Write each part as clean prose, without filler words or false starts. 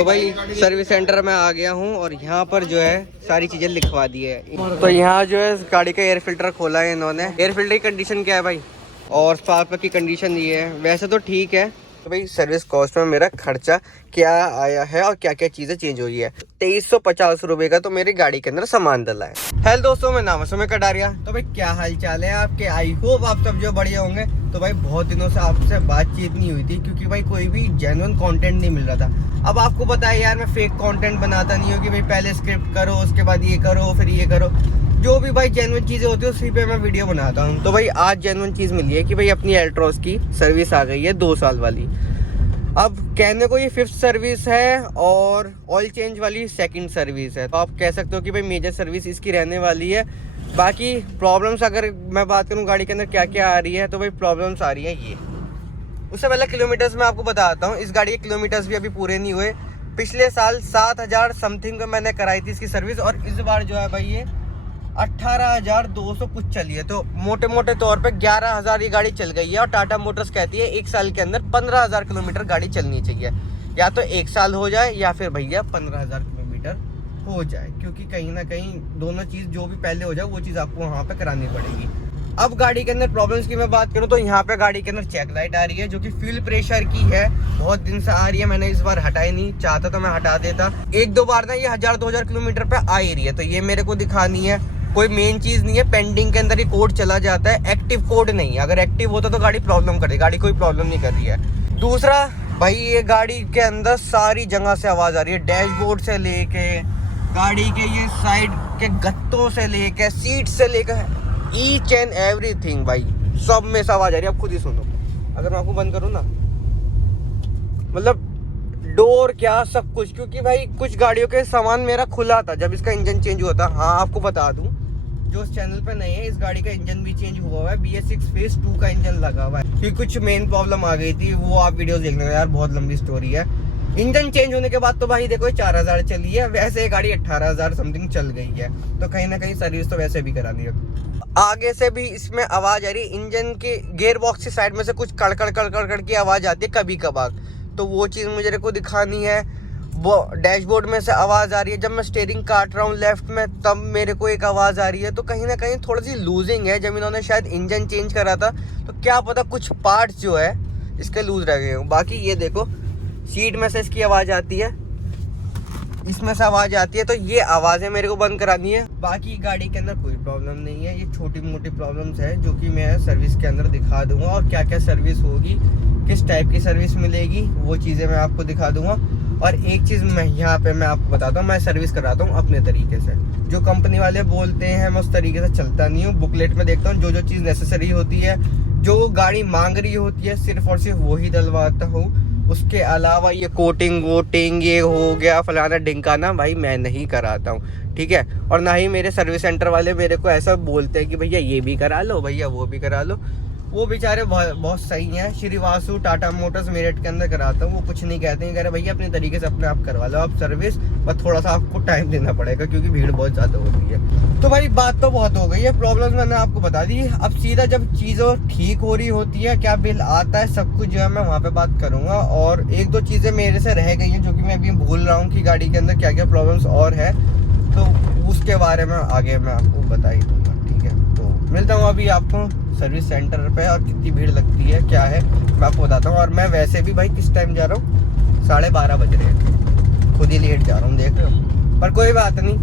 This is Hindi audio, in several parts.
तो भाई सर्विस सेंटर में आ गया हूँ और यहाँ पर जो है सारी चीज़ें लिखवा दी है। तो यहाँ जो है गाड़ी का एयर फिल्टर खोला है इन्होंने। एयर फिल्टर की कंडीशन क्या है भाई, और स्पार्क की कंडीशन ये है। वैसे तो ठीक है। तो भाई सर्विस कॉस्ट में मेरा खर्चा क्या आया है और क्या क्या चीज़ें चेंज हुई है। 2350 रुपये का तो मेरी गाड़ी के अंदर सामान डला है। हेलो दोस्तों, मैं नाम है सुमित कटारिया। तो भाई क्या हाल चाल है आपके? आई होप आप सब जो बढ़िया होंगे। तो भाई बहुत दिनों से आपसे बातचीत नहीं हुई थी क्योंकि भाई कोई भी जेन्युइन कंटेंट नहीं मिल रहा था। अब आपको पता है यार, मैं फेक कंटेंट बनाता नहीं हूँ कि भाई पहले स्क्रिप्ट करो उसके बाद ये करो फिर ये करो। जो भी भाई जेन्युइन चीज़ें होती है उसी पे मैं वीडियो बनाता हूँ। तो भाई आज जेन्युइन चीज़ मिली है कि भाई अपनी एल्ट्रोस की सर्विस आ गई है 2 साल वाली। अब कहने को ये 5th सर्विस है और ऑयल चेंज वाली 2nd सर्विस है। तो आप कह सकते हो कि भाई मेजर सर्विस इसकी रहने वाली है। बाकी प्रॉब्लम्स अगर मैं बात करूँ गाड़ी के अंदर क्या क्या आ रही है, तो भाई प्रॉब्लम्स आ रही है ये। उससे पहले किलोमीटर्स मैं आपको बताता हूँ। इस गाड़ी के किलोमीटर्स भी अभी पूरे नहीं हुए। पिछले साल 7000 समथिंग में मैंने कराई थी इसकी सर्विस, और इस बार जो है भाई ये 18,200 कुछ चली है। तो मोटे मोटे तौर पे 11,000 ये गाड़ी चल गई है। और टाटा मोटर्स कहती है 1 साल के अंदर 15,000 किलोमीटर गाड़ी चलनी चाहिए। या तो 1 साल हो जाए या फिर भैया 15,000 किलोमीटर हो जाए, क्योंकि कहीं ना कहीं दोनों चीज़ जो भी पहले हो जाए वो चीज़ आपको वहाँ पे करानी पड़ेगी। अब गाड़ी के अंदर प्रॉब्लम्स की मैं बात करूँ तो यहाँ पे गाड़ी के अंदर चेक लाइट आ रही है जो कि फ्यूल प्रेशर की है। बहुत दिन से आ रही है, मैंने इस बार हटाई नहीं, चाहता तो मैं हटा देता। 1-2 बार ना ये 1000-2000 किलोमीटर पे आ ही रही है। तो ये मेरे को दिखानी है, कोई मेन चीज़ नहीं है। पेंडिंग के अंदर ही कोड चला जाता है, एक्टिव कोड नहीं है। अगर एक्टिव होता तो गाड़ी प्रॉब्लम करे, गाड़ी कोई प्रॉब्लम नहीं कर रही है। दूसरा भाई, ये गाड़ी के अंदर सारी जगह से आवाज़ आ रही है। डैशबोर्ड से लेके गाड़ी के ये साइड के गत्तों से लेके सीट से लेकर ईच एंड एवरीथिंग भाई सब में से आवाज़ आ रही है। आप खुद ही सुनो। अगर मैं आपको बंद करूँ ना, मतलब डोर क्या सब कुछ, क्योंकि भाई कुछ गाड़ियों के सामान मेरा खुला था जब इसका इंजन चेंज हुआ था। हाँ आपको बता दूं, जो इस चैनल पे नहीं है, इस गाड़ी का इंजन भी चेंज हुआ है। BS6 फेज 2 का इंजन लगा हुआ है क्योंकि कुछ मेन प्रॉब्लम आ गई थी। वो आप वीडियोस देख लेना यार, बहुत लंबी स्टोरी है। इंजन चेंज होने के बाद तो भाई देखो 4000 चली है, वैसे ये गाड़ी 18,000 समथिंग चल गई है। तो कहीं ना कहीं सर्विस तो वैसे भी करानी है। आगे से भी इसमें आवाज़ आ रही है, इंजन के गेयर बॉक्स की साइड में से कुछ कड़कड़ कड़कड़ कड़ की आवाज़ आती है कभी कभार। तो वो चीज़ मुझे को दिखानी है। वो डैशबोर्ड में से आवाज़ आ रही है। जब मैं स्टीयरिंग काट रहा हूँ लेफ्ट में तब मेरे को एक आवाज़ आ रही है। तो कहीं ना कहीं थोड़ी सी लूजिंग है। जब इन्होंने शायद इंजन चेंज करा था तो क्या पता कुछ पार्ट्स जो है इसके लूज रह गए हों। बाकी ये देखो, सीट में से इसकी आवाज़ आती है, इसमें से आवाज़ आती है। तो ये आवाज़ें मेरे को बंद करानी है। बाकी गाड़ी के अंदर कोई प्रॉब्लम नहीं है। ये छोटी मोटी प्रॉब्लम्स है जो कि मैं सर्विस के अंदर दिखा दूंगा, और क्या क्या सर्विस होगी, किस टाइप की सर्विस मिलेगी, वो चीज़ें मैं आपको दिखा दूंगा। और एक चीज़ मैं यहाँ पे मैं आपको बताता हूँ, मैं सर्विस कराता हूँ अपने तरीके से। जो कंपनी वाले बोलते हैं मैं उस तरीके से चलता नहीं हूँ। बुकलेट में देखता हूँ जो जो चीज़ नेसेसरी होती है, जो गाड़ी मांग रही होती है, सिर्फ और सिर्फ वही डलवाता हूँ। उसके अलावा ये कोटिंग वोटिंग ये हो गया फलाना ढिंकाना भाई मैं नहीं कराता हूँ, ठीक है। और ना ही मेरे सर्विस सेंटर वाले मेरे को ऐसा बोलते हैं कि भैया ये भी करा लो, भैया वो भी करा लो। वो बेचारे बहुत सही हैं। श्रीवासु टाटा मोटर्स मेरठ के अंदर कराता हूँ, वो कुछ नहीं कहते हैं, कह रहे भैया अपने तरीके से अपने आप करवा लो आप सर्विस, बस थोड़ा सा आपको टाइम देना पड़ेगा क्योंकि भीड़ बहुत ज़्यादा होती है। तो भाई बात तो बहुत हो गई है, प्रॉब्लम्स मैंने आपको बता दी। अब सीधा जब चीज़ों ठीक हो रही होती है, क्या बिल आता है, सब कुछ जो है मैं वहाँ पे बात करूँगा। और 1-2 चीज़ें मेरे से रह गई हैं जो कि मैं अभी भूल रहा हूँ कि गाड़ी के अंदर क्या क्या प्रॉब्लम्स और है, तो उसके बारे में आगे मैं आपको बता ही दूँगा, ठीक है। तो मिलता हूँ अभी आपको सर्विस सेंटर पे, और कितनी भीड़ लगती है क्या है मैं आपको बताता हूँ। और मैं वैसे भी भाई किस टाइम जा रहा हूँ, 12:30 बज रहे हैं, खुद ही लेट जा रहा हूँ देख रहे हो। पर कोई बात नहीं,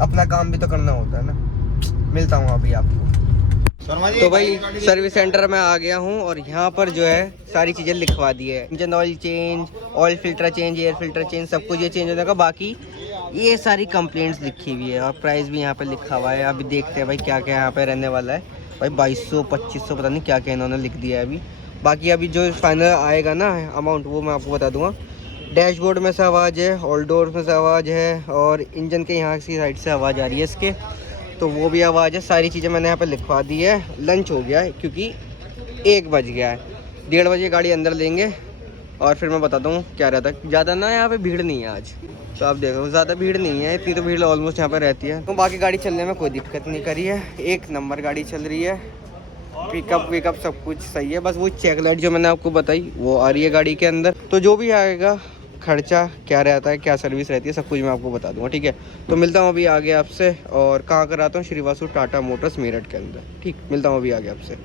अपना काम भी तो करना होता है ना। मिलता हूँ अभी आपको। तो भाई सर्विस सेंटर में आ गया हूँ और यहाँ पर जो है सारी चीज़ें लिखवा दी है। Engine oil change, oil filter change, air filter change, सब कुछ ये चेंज होने का। बाकी ये सारी कंप्लेंट्स लिखी हुई है और प्राइस भी यहाँ पे लिखा हुआ है। अभी देखते हैं भाई क्या क्या यहाँ पे रहने वाला है। भाई 2200-2500 पता नहीं क्या क्या इन्होंने लिख दिया है अभी। बाकी अभी जो फाइनल आएगा ना अमाउंट वो मैं आपको बता दूंगा। डैशबोर्ड में से आवाज़ है, ऑल डोर में से आवाज़ है, और इंजन के यहाँ की साइड से आवाज़ आ रही है इसके, तो वो भी आवाज़ है। सारी चीज़ें मैंने यहाँ पे लिखवा दी है। लंच हो गया है क्योंकि 1 बज गया है। 1:30 बजे गाड़ी अंदर लेंगे और फिर मैं बताता हूँ क्या रहता है। ज़्यादा ना यहाँ पे भीड़ नहीं है आज, तो आप देखो ज़्यादा भीड़ नहीं है। इतनी तो भीड़ ऑलमोस्ट यहाँ पर रहती है। तो बाकी गाड़ी चलने में कोई दिक्कत नहीं करी है, 1 नंबर गाड़ी चल रही है। पिकअप विकअप सब कुछ सही है। बस वो चेक लाइट जो मैंने आपको बताई वो आ रही है गाड़ी के अंदर। तो जो भी आएगा खर्चा क्या रहता है, क्या सर्विस रहती है, सब कुछ मैं आपको बता दूंगा। ठीक है, तो मिलता हूँ अभी आगे आपसे। और कहाँ कराता हूँ, श्रीवासु टाटा मोटर्स मेरठ के अंदर। ठीक, मिलता हूँ अभी आगे आपसे।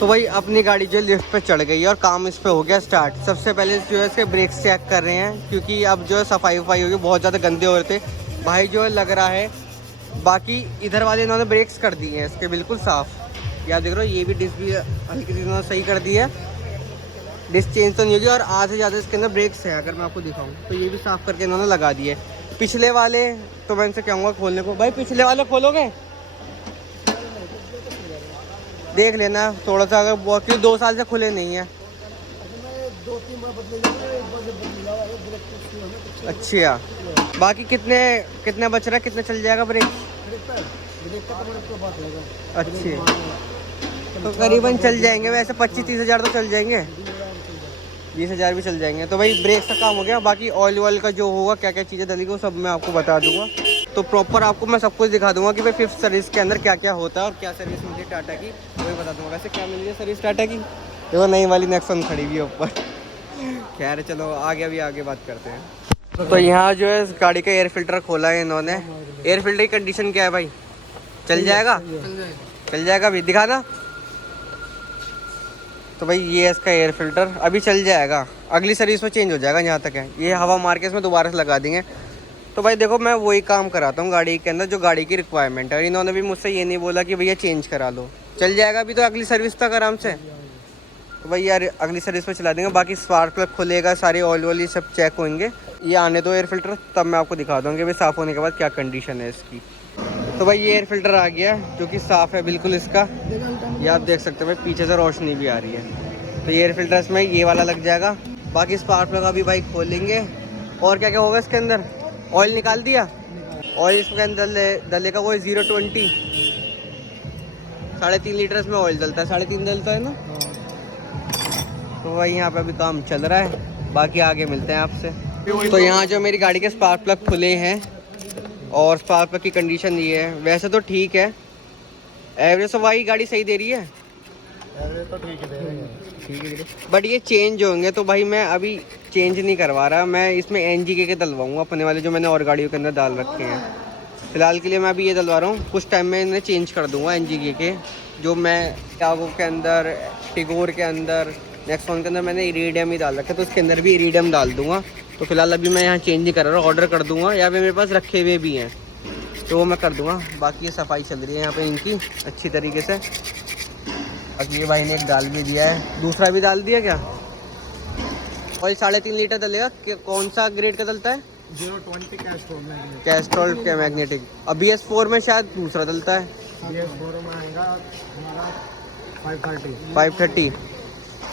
तो भाई अपनी गाड़ी जो लिफ्ट पे चढ़ गई है और काम इस पे हो गया स्टार्ट। सबसे पहले जो है इसके ब्रेक्स चेक कर रहे हैं, क्योंकि अब जो है सफाई वफाई होगी, बहुत ज़्यादा गंदे हो रहे थे भाई जो है लग रहा है। बाकी इधर वाले इन्होंने ब्रेक्स कर दिए हैं इसके बिल्कुल साफ़। या देख रहे हो, ये भी डिस्क भी हल्की सी इन्होंने सही कर दी है। डिस्क चेंज तो नहीं होगी, और आधे से ज़्यादा इसके अंदर ब्रेक्स है। अगर मैं आपको दिखाऊँ तो ये भी साफ़ करके इन्होंने लगा दिए। पिछले वाले तो मैं इनसे कहूँगा खोलने को। भाई पिछले वाले खोलोगे, देख लेना थोड़ा सा, अगर बहुत, क्योंकि 2 साल से खुले नहीं है। अच्छा, बाकी कितने बच रहा है, कितने चल जाएगा ब्रेक? अच्छे तो करीबन चल जाएंगे वैसे 25-30 हज़ार तो चल जाएंगे, 20 हज़ार भी चल जाएंगे। तो भाई ब्रेक का काम हो गया। बाकी ऑयल वॉयल का जो होगा, क्या क्या चीज़ें डलेगी, वो सब मैं आपको बता दूंगा। तो प्रॉपर आपको मैं सब कुछ दिखा दूंगा कि भाई 5th सर्विस के अंदर क्या क्या होता है और क्या सर्विस मिलती है टाटा की, वही बता दूंगा। वैसे क्या मिली है सर्विस टाटा की, देखो नई वाली नेक्सॉन खड़ी हुई है ऊपर। खैर चलो आगे, अभी आगे बात करते हैं। तो यहाँ जो है गाड़ी का एयर फिल्टर खोला है इन्होंने। एयर फिल्टर की कंडीशन क्या है भाई, चल जाएगा? चल जाएगा अभी दिखाना। तो भाई ये इसका एयर फिल्टर अभी चल जाएगा, अगली सर्विस में चेंज हो जाएगा जहाँ तक है। ये हवा मार के इसमें दोबारा से लगा देंगे। तो भाई देखो, मैं वही काम कराता हूँ गाड़ी के अंदर जो गाड़ी की रिक्वायरमेंट है। इन्होंने भी मुझसे ये नहीं बोला कि भैया चेंज करा लो, चल जाएगा अभी तो अगली सर्विस तक आराम से। तो भाई यार अगली सर्विस में चला देंगे। बाकी स्पार्क प्लग खुलेगा, सारे ऑयल वॉल सब चेक होंगे। ये आने दो एयर फिल्टर, तब मैं आपको दिखा दूँगी भाई साफ़ होने के बाद क्या कंडीशन है इसकी। तो भाई ये एयर फिल्टर आ गया जो कि साफ़ है बिल्कुल इसका। ये आप देख सकते हो भाई, पीछे से रोशनी भी आ रही है। तो ये एयर फिल्टर इसमें ये वाला लग जाएगा। बाकी स्पार्क प्लग अभी भाई खोलेंगे। और क्या क्या होगा इसके अंदर, ऑयल निकाल दिया, ऑयल इसके अंदर डलेगा कोई 020 3.5 लीटर इसमें ऑयल डलता है, 3.5 डलता है ना। तो भाई यहाँ पे अभी काम चल रहा है, बाकी आगे मिलते हैं आपसे। तो यहाँ जो मेरी गाड़ी के स्पार्क प्लग खुले हैं और स्पार्क प्लग की कंडीशन ये है। वैसे तो ठीक है, एवरेज तो भाई गाड़ी सही दे रही है, एवरेज तो ठीक है, बट ये चेंज होंगे। तो भाई मैं अभी चेंज नहीं करवा रहा, मैं इसमें NGK के डलवाऊँगा अपने वाले, जो मैंने और गाड़ियों के अंदर डाल रखे हैं। फिलहाल के लिए मैं अभी ये डलवा रहा हूँ, कुछ टाइम में इन्हें चेंज कर दूँगा NGK के। जो मैं टागो के अंदर, टिगोर के अंदर, नेक्सॉन के अंदर मैंने इरिडियम ही डाल रखे, तो उसके अंदर भी इरिडियम डाल दूँगा। तो फिलहाल अभी मैं यहाँ चेंज नहीं कर रहा, ऑर्डर कर दूँगा। यहाँ पे मेरे पास रखे हुए भी हैं, तो वो मैं कर दूँगा। बाकी ये सफाई चल रही है यहाँ पे इनकी अच्छी तरीके से। बाकी ये भाई ने एक डाल भी दिया है, दूसरा भी डाल दिया क्या। ऑयल 3.5 लीटर डलेगा। कौन सा ग्रेड का डलता है? 020 कैस्ट्रॉल के मैग्नेटिक। अब BS4 में शायद दूसरा डलता है, BS4 में आएगा हमारा 530।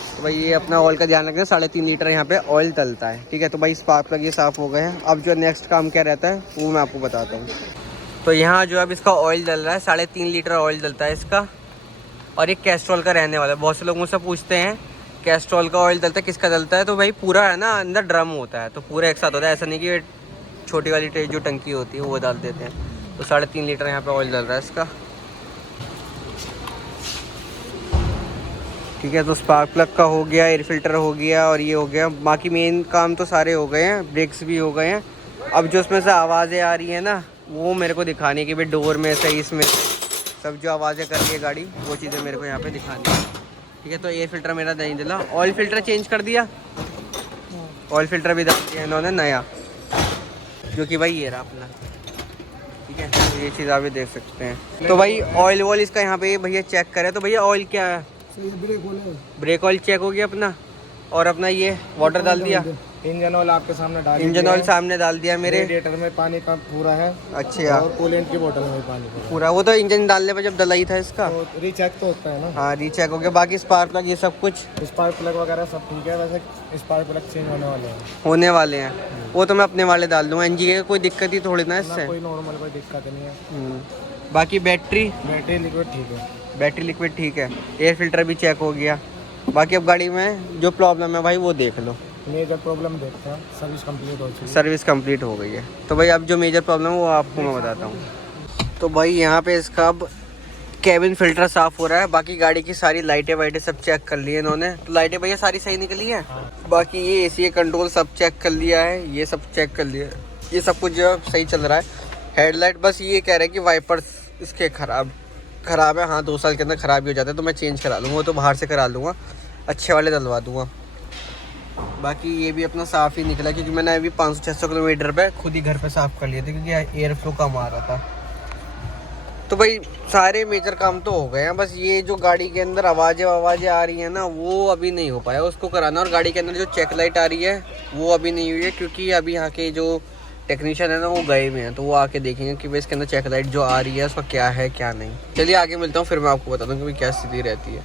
तो भाई ये अपना ऑयल का ध्यान रखना, 3.5 लीटर यहाँ पे ऑयल डलता है। ठीक है, तो भाई स्पार्क प्लग ये साफ़ हो गए हैं। अब जो नेक्स्ट काम क्या रहता है वो मैं आपको बताता हूँ। तो यहाँ जो अब इसका ऑयल डल रहा है, 3.5 लीटर ऑयल डलता है इसका, और ये कैस्ट्रॉल का रहने वाला है। बहुत से लोग मुझसे पूछते हैं कैस्ट्रॉल का ऑयल डलता है, किसका डलता है? तो भाई पूरा है ना, अंदर ड्रम होता है, तो पूरा एक साथ होता है। ऐसा नहीं कि छोटी वाली जो टंकी होती है वो डाल देते हैं। तो 3.5 लीटर यहाँ पे ऑयल डल रहा है इसका। ठीक है, तो स्पार्क प्लग का हो गया, एयर फिल्टर हो गया और ये हो गया। बाकी मेन काम तो सारे हो गए हैं, ब्रेक्स भी हो गए हैं। अब जो उसमें से आवाज़ें आ रही हैं ना, वो मेरे को दिखानी है कि भाई डोर में से, इसमें सब जो आवाज़ें कर रही है गाड़ी, वो चीज़ें मेरे को यहाँ पे दिखानी है। ठीक है, तो एयर फिल्टर मेरा नहीं दिला, ऑयल फिल्टर चेंज कर दिया, ऑयल फिल्टर भी डाल दिया इन्होंने नया, जो कि भाई ये रहा अपना। ठीक है, तो ये चीज़ आप भी देख सकते हैं। तो भाई ऑयल वॉल इसका यहाँ पे भैया चेक करें। तो भैया ऑयल क्या है? ब्रेक ऑयल चेक हो गया अपना, और अपना ये वाटर डाल दिया, इंजन ऑयल आपके सामने डाल, इंजन ऑयल सामने डाल दिया मेरे। रेडिएटर में पानी का पूरा है। अच्छा, और कूलेंट की बोतल में पानी पूरा। वो तो इंजन डालने पर जब डलाई था इसका, तो रीचेक तो होता है ना। हाँ, रीचेक हो गया। बाकी स्पार्क प्लग ये सब कुछ, स्पार्क प्लग वगैरह सब ठीक है। वैसे स्पार्क प्लग चेंज होने वाले हैं, वो तो मैं अपने वाले डाल दूँगा। NGK का कोई दिक्कत ही थोड़ी ना इससे, कोई नॉर्मल कोई दिक्कत नहीं है। बाकी बैटरी लिक्विड ठीक है, बैटरी लिक्विड ठीक है। एयर फिल्टर भी चेक हो गया। बाकी अब गाड़ी में जो प्रॉब्लम है भाई वो देख लो। मेजर प्रॉब्लम देखते हैं, सर्विस कंप्लीट हो चुकी है। सर्विस कंप्लीट हो गई है। तो भाई अब जो मेजर प्रॉब्लम है वो आपको मैं बताता हूँ। तो भाई यहाँ पे इसका अब कैबिन फिल्टर साफ हो रहा है। बाकी गाड़ी की सारी लाइटें वाइटें सब चेक कर ली है इन्होंने। तो लाइटें भैया सारी सही निकली है। बाकी ये एसी का कंट्रोल सब चेक कर लिया है, ये सब चेक कर लिया है, ये सब कुछ जो सही चल रहा है। हेडलाइट बस ये कह रहे हैं कि वाइपर्स इसके ख़राब है। हाँ 2 साल के अंदर ख़राब ही हो जाता है, तो मैं चेंज करा लूँगा, वो तो बाहर से करा लूँगा, अच्छे वाले डलवा दूँगा। बाकी ये भी अपना साफ़ ही निकला, क्योंकि मैंने अभी 500-600 किलोमीटर पे खुद ही घर पे साफ़ कर लिए थे, क्योंकि एयर फ्लो कम आ रहा था। तो भाई सारे मेजर काम तो हो गए हैं, बस ये जो गाड़ी के अंदर आवाज़ें आ रही हैं ना, वो अभी नहीं हो पाया, उसको कराना। और गाड़ी के अंदर जो चेक लाइट आ रही है वो अभी नहीं हुई है, क्योंकि अभी यहाँ के जो टेक्नीशियन है ना वो गए हुए हैं, तो वो आके देखेंगे कि भाई इसके अंदर चेक लाइट जो आ रही है उसका क्या है क्या नहीं। चलिए आगे मिलता हूँ, फिर मैं आपको बता दूँ कि भाई क्या स्थिति रहती है।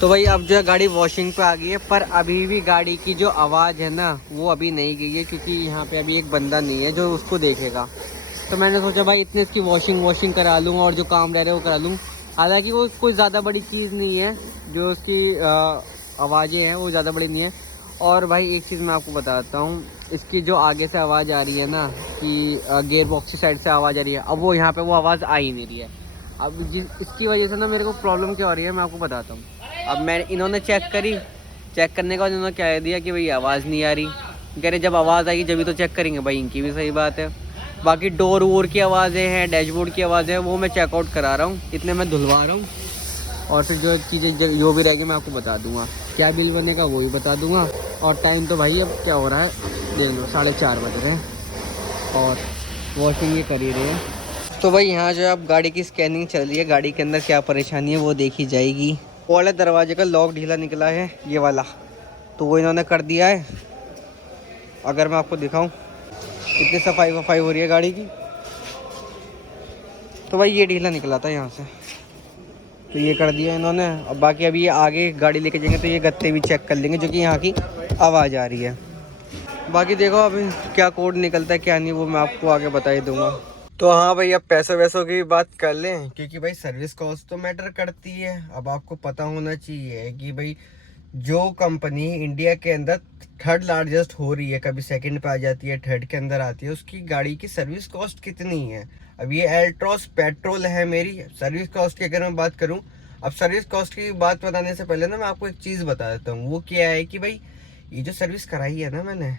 तो भाई अब जो है गाड़ी वॉशिंग पे आ गई है, पर अभी भी गाड़ी की जो आवाज़ है ना वो अभी नहीं गई है, क्योंकि यहाँ पे अभी एक बंदा नहीं है जो उसको देखेगा। तो मैंने सोचा भाई इतने इसकी वॉशिंग करा लूँ और जो काम रह रहा है वो करा लूँ। हालांकि वो कोई ज़्यादा बड़ी चीज़ नहीं है, जो उसकी आवाज़ें हैं वो ज़्यादा बड़ी नहीं है। और भाई एक चीज़ मैं आपको बताता हूँ, इसकी जो आगे से आवाज़ आ रही है ना कि गियर बॉक्स की साइड से आवाज़ आ रही है, अब वो यहाँ पे वो आवाज़ आ ही नहीं रही है। अब इसकी वजह से ना मेरे को प्रॉब्लम क्या हो रही है मैं आपको बताता हूँ। अब इन्होंने चेक करने के बाद इन्होंने क्या दिया कि भाई आवाज़ नहीं आ रही। कह रहे जब आवाज़ आएगी जब भी तो चेक करेंगे। भाई इनकी भी सही बात है। बाकी डोर वोर की आवाज़ें हैं, डैशबोर्ड की आवाज़ें हैं, वो मैं चेकआउट करा रहा हूँ, इतने मैं धुलवा रहा हूँ। और फिर जो चीज़ें जो भी रहेगी मैं आपको बता दूंगा, क्या बिल बनेगा वो ही बता दूंगा। और टाइम तो भाई अब क्या हो रहा है देख लो, 4:30 बज रहे हैं और वॉशिंग ये कर ही रहे हैं। तो भाई यहाँ जो अब गाड़ी की स्कैनिंग चल रही है, गाड़ी के अंदर क्या परेशानी है वो देखी जाएगी। वो वाले दरवाजे का लॉक ढीला निकला है ये वाला, तो वो इन्होंने कर दिया है। अगर मैं आपको दिखाऊँ कितनी सफाई हो रही है गाड़ी की। तो भाई ये ढीला निकला था यहाँ से, तो ये कर दिया इन्होंने। अब बाकी अभी ये आगे गाड़ी लेके जाएंगे तो ये गत्ते भी चेक कर लेंगे, जो कि यहाँ की आवाज़ आ रही है। बाकी देखो अभी क्या कोड निकलता है क्या नहीं, वो मैं आपको आगे बता ही दूंगा। तो हाँ भाई अब पैसों की बात कर लें, क्योंकि भाई सर्विस कॉस्ट तो मैटर करती है। अब आपको पता होना चाहिए कि भाई जो कंपनी इंडिया के अंदर 3rd लार्जेस्ट हो रही है, कभी 2nd पे आ जाती है, 3rd के अंदर आती है, उसकी गाड़ी की सर्विस कॉस्ट कितनी है। अब ये एल्ट्रॉस पेट्रोल है मेरी। सर्विस कॉस्ट की अगर मैं बात करूं, अब सर्विस कॉस्ट की बात बताने से पहले ना मैं आपको एक चीज़ बता देता हूँ। वो क्या है कि भाई ये जो सर्विस कराई है ना मैंने,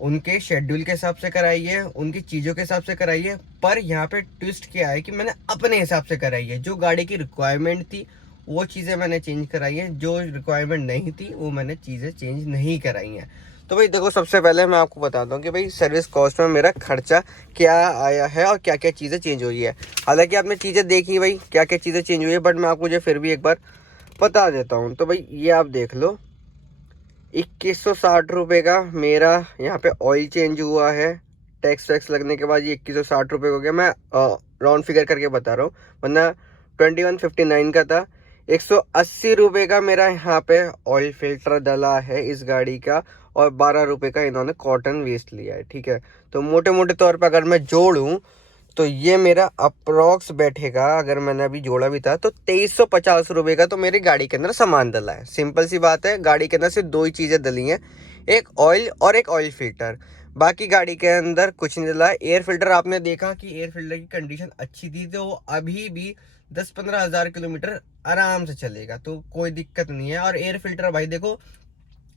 उनके शेड्यूल के हिसाब से कराई है, उनकी चीज़ों के हिसाब से कराई है। पर यहाँ पे ट्विस्ट क्या है कि मैंने अपने हिसाब से कराई है। जो गाड़ी की रिक्वायरमेंट थी वो चीज़ें मैंने चेंज कराई हैं, जो रिक्वायरमेंट नहीं थी वो मैंने चीज़ें चेंज नहीं कराई हैं। तो भाई देखो सबसे पहले मैं आपको बताता हूँ कि भाई सर्विस कॉस्ट में मेरा खर्चा क्या आया है और क्या क्या चीज़ें चेंज हुई है। हालांकि आपने चीज़ें देखी भाई क्या क्या चीज़ें चेंज हुई है, बट मैं आपको मुझे फिर भी एक बार बता देता हूँ। तो भाई ये आप देख लो, 2160 रुपये का मेरा यहाँ पे ऑयल चेंज हुआ है। टैक्स वैक्स लगने के बाद ये 2160 रुपये हो गया। मैं राउंड फिगर करके बता रहा हूँ, वरना 2159 का था। 180 रुपये का मेरा यहाँ पे ऑयल फिल्टर डला है इस गाड़ी का, और 12 रुपये का इन्होंने कॉटन वेस्ट लिया है। ठीक है, तो मोटे मोटे तौर पे अगर मैं जोड़ूं तो ये मेरा अप्रॉक्स बैठेगा, अगर मैंने अभी जोड़ा भी था तो 2350 रुपये का तो मेरी गाड़ी के अंदर सामान डला है। सिंपल सी बात है, गाड़ी के अंदर सिर्फ 2 ही चीज़ें डली हैं, एक ऑयल और एक ऑयल फिल्टर। बाकी गाड़ी के अंदर कुछ नहीं डला है। एयर फिल्टर आपने देखा कि एयर फिल्टर की कंडीशन अच्छी थी, तो वो अभी भी 10-15 हज़ार किलोमीटर आराम से चलेगा, तो कोई दिक्कत नहीं है। और एयर फिल्टर भाई देखो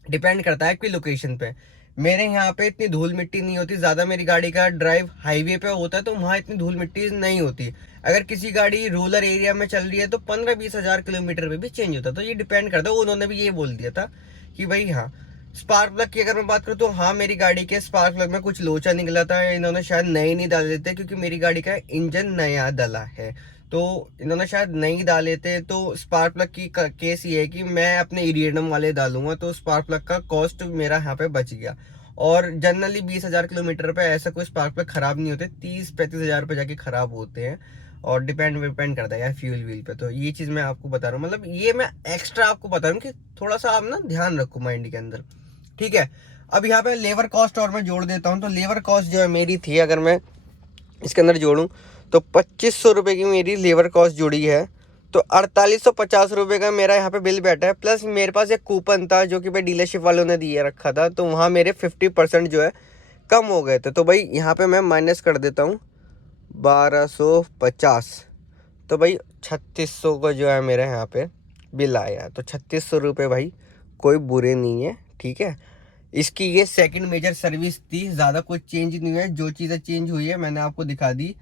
डिपेंड करता है आपकी लोकेशन पे। मेरे यहाँ पे इतनी धूल मिट्टी नहीं होती ज़्यादा, मेरी गाड़ी का ड्राइव हाईवे पे होता है तो वहाँ इतनी धूल मिट्टी नहीं होती। अगर किसी गाड़ी रूरल एरिया में चल रही है तो 15-20 हज़ार किलोमीटर पे भी चेंज होता है, तो ये डिपेंड करता है। उन्होंने भी ये बोल दिया था कि भाई हाँ। स्पार्क प्लग की अगर मैं बात करूँ तो हाँ, मेरी गाड़ी के स्पार्क प्लग में कुछ लोचा निकला था, इन्होंने शायद नए नहीं डाल देते, क्योंकि मेरी गाड़ी का इंजन नया डला है, तो इन्होंने शायद नहीं डाले थे। तो स्पार्क प्लग की केस ये है कि मैं अपने इरिडियम वाले डालूंगा, तो स्पार्क प्लग का कॉस्ट मेरा यहाँ पे बच गया। और जनरली 20 हज़ार किलोमीटर पे ऐसा कोई स्पार्क प्लग खराब नहीं होते, 30-35 हज़ार पे जाके खराब होते हैं, और डिपेंड करता है यार फ्यूल व्हील पे। तो ये चीज़ मैं आपको बता रहा हूँ, मतलब ये मैं एक्स्ट्रा आपको बता रहा हूँ कि थोड़ा सा आप ना ध्यान रखो माइंड के अंदर। ठीक है, अब यहाँ पे लेबर कॉस्ट और मैं जोड़ देता हूँ। तो लेबर कॉस्ट जो है मेरी थी, अगर मैं इसके अंदर जोड़ूं तो 2500 रुपये की मेरी लेबर कॉस्ट जुड़ी है, तो 4850 रुपये का मेरा यहाँ पे बिल बैठा है। प्लस मेरे पास एक कूपन था जो कि भाई डीलरशिप वालों ने दिए रखा था, तो वहाँ मेरे 50% जो है कम हो गए थे। तो भाई यहाँ पे मैं माइनस कर देता हूँ 1250, तो भाई 3600 का जो है मेरे यहाँ पे बिल आया। तो 3600 रुपये भाई कोई बुरे नहीं है, ठीक है। इसकी ये सेकंड मेजर सर्विस थी, ज़्यादा कुछ चेंज नहीं हुआ है। जो चीज़ें चेंज हुई है मैंने आपको दिखा दी,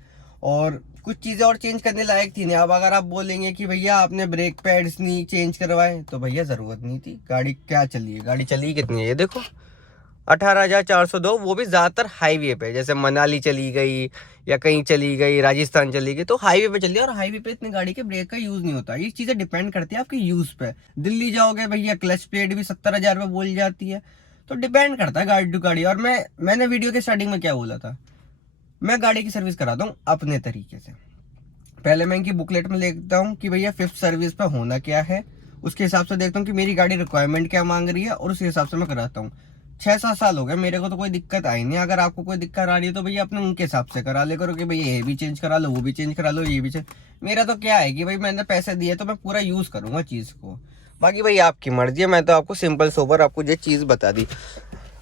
और कुछ चीज़ें और चेंज करने लायक थी नहीं। अब अगर आप बोलेंगे कि भैया आपने ब्रेक पैड्स नहीं चेंज करवाए, तो भैया ज़रूरत नहीं थी। गाड़ी क्या चली है, गाड़ी चली कितनी है ये देखो, 18,402, वो भी ज़्यादातर हाईवे पे, जैसे मनाली चली गई या कहीं चली गई, राजस्थान चली गई, तो हाईवे पे चली है। और हाईवे पे इतनी गाड़ी के ब्रेक का यूज़ नहीं होता। ये चीज़ें डिपेंड करती है आपके यूज़ पे। दिल्ली जाओगे भैया, क्लच प्लेट भी 70,000 रुपये बोल जाती है। तो डिपेंड करता है गाड़ी टू गाड़ी। और मैंने वीडियो के स्टार्टिंग में क्या बोला था, मैं गाड़ी की सर्विस कराता हूँ अपने तरीके से। पहले मैं इनकी बुकलेट में लिखता हूँ कि भैया 5th सर्विस पे होना क्या है, उसके हिसाब से देखता हूँ कि मेरी गाड़ी रिक्वायरमेंट क्या मांग रही है, और उस हिसाब से मैं कराता हूँ। 6-7 साल हो गए मेरे को, तो कोई दिक्कत आई नहीं। अगर आपको कोई दिक्कत आ रही है तो भैया अपने उनके हिसाब से करा ले करो कि भैया ये भी चेंज करा लो, वो भी चेंज करा लो, ये भी चेंज। मेरा तो क्या है कि भाई मैंने पैसे दिए तो मैं पूरा यूज़ करूँगा चीज़ को। बाकी भाई आपकी मर्जी है, मैं तो आपको सिंपल सोबर आपको ये चीज़ बता दी।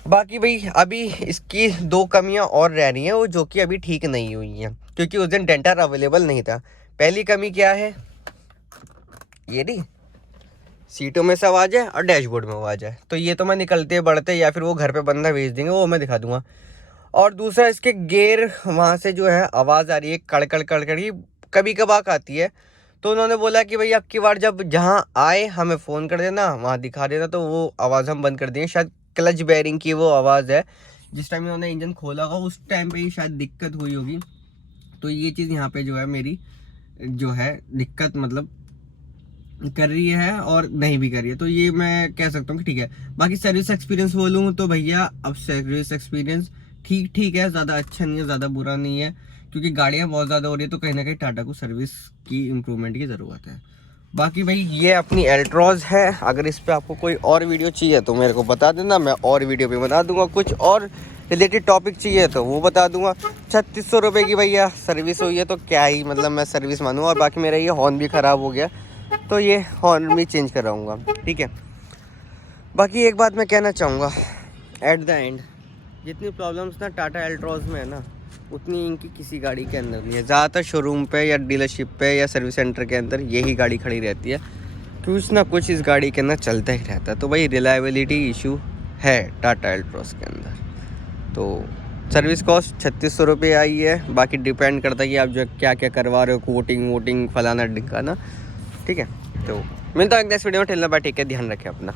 बाकी भाई अभी इसकी 2 कमियां और रह रही हैं, वो जो कि अभी ठीक नहीं हुई हैं, क्योंकि उस दिन डेंटर अवेलेबल नहीं था। पहली कमी क्या है, ये नहीं, सीटों में से आवाज़ है और डैशबोर्ड में आवाज़ है। तो ये तो मैं निकलते बढ़ते या फिर वो घर पे बंदा भेज देंगे, वो मैं दिखा दूंगा। और दूसरा, इसके गियर वहाँ से जो है आवाज़ आ रही है, कड़कड़ कड़कड़ की कभी कभार आती है। तो उन्होंने बोला कि भाई अब की बार जब जहाँ आए हमें फ़ोन कर देना, वहाँ दिखा देना, तो वो आवाज़ हम बंद कर देंगे। शायद क्लच बेयरिंग की वो आवाज़ है, जिस टाइम इन्होंने इंजन खोला होगा उस टाइम पे ही शायद दिक्कत हुई होगी। तो ये चीज़ यहाँ पे जो है मेरी जो है दिक्कत मतलब कर रही है और नहीं भी कर रही है। तो ये मैं कह सकता हूँ कि ठीक है। बाकी सर्विस एक्सपीरियंस बोलूँ तो भैया अब सर्विस एक्सपीरियंस ठीक ठीक है, ज़्यादा अच्छा नहीं है, ज़्यादा बुरा नहीं है, क्योंकि गाड़ियाँ बहुत ज़्यादा हो रही है। तो कहीं ना कहीं टाटा को सर्विस की इम्प्रूवमेंट की ज़रूरत है। बाकी भाई ये अपनी एल्ट्रॉज है। अगर इस पर आपको कोई और वीडियो चाहिए तो मेरे को बता देना, मैं और वीडियो पे बता दूंगा। कुछ और रिलेटेड टॉपिक चाहिए तो वो बता दूंगा। 3600 रुपये की भैया सर्विस हुई है, तो क्या ही मतलब मैं सर्विस मानूँ। और बाकी मेरा ये हॉर्न भी ख़राब हो गया, तो ये हॉर्न भी चेंज कराऊंगा, ठीक है। बाकी एक बात मैं कहना चाहूँगा, एट द एंड जितनी प्रॉब्लम्स ना टाटा एल्ट्रॉज में है ना, उतनी इनकी किसी गाड़ी के अंदर नहीं है। ज़्यादातर शोरूम पे या डीलरशिप पे या सर्विस सेंटर के अंदर यही गाड़ी खड़ी रहती है, कुछ ना कुछ इस गाड़ी के अंदर चलता ही रहता है। तो भाई रिलायबिलिटी इशू है टाटा एल्ट्रॉज के अंदर। तो सर्विस कॉस्ट 3600 रुपये आई है। बाकी डिपेंड करता है कि आप जो क्या क्या करवा रहे हो, कोटिंग वोटिंग फलाना ढिकाना, ठीक है। तो मिलता है नेक्स्ट वीडियो में। टिल बाय, ठीक है, ध्यान रखें अपना।